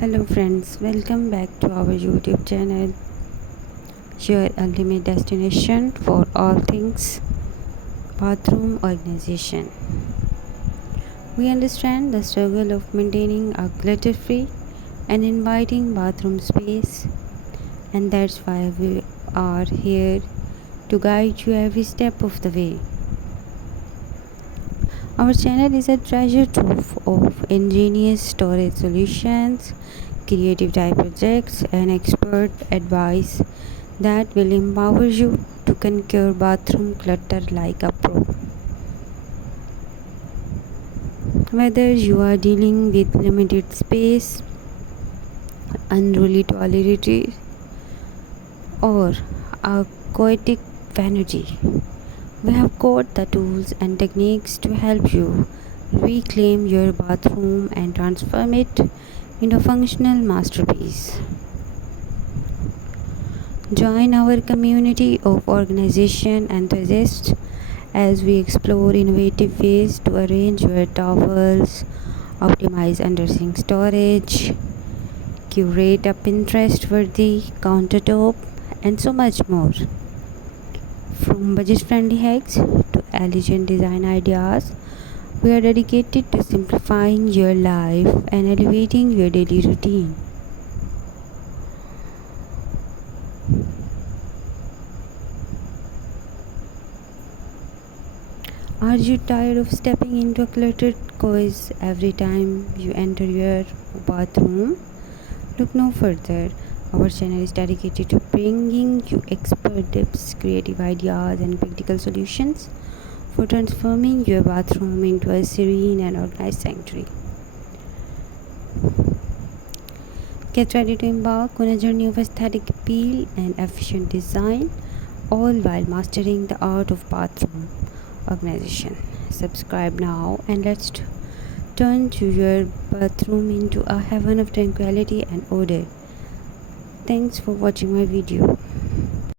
Hello friends, welcome back to our YouTube channel, your ultimate destination for all things bathroom organization. We understand the struggle of maintaining a clutter-free and inviting bathroom space, and that's why we are here to guide you every step of the way. Our channel is a treasure trove of ingenious storage solutions, creative type projects, and expert advice that will empower you to conquer bathroom clutter like a pro. Whether you are dealing with limited space, unruly toiletries, or a chaotic vanity, we have got the tools and techniques to help you reclaim your bathroom and transform it into a functional masterpiece. Join our community of organization enthusiasts as we explore innovative ways to arrange your towels, optimize undersink storage, curate a Pinterest worthy countertop, and so much more. From budget friendly hacks to elegant design ideas, we are dedicated to simplifying your life and elevating your daily routine. Are you tired of stepping into a cluttered chaos every time you enter your bathroom? Look no further. Our channel is dedicated to bringing you expert tips, creative ideas, and practical solutions for transforming your bathroom into a serene and organized sanctuary. Get ready to embark on a journey of aesthetic appeal and efficient design, all while mastering the art of bathroom organization. Subscribe now and let's turn to your bathroom into a heaven of tranquility and order. Thanks for watching my video.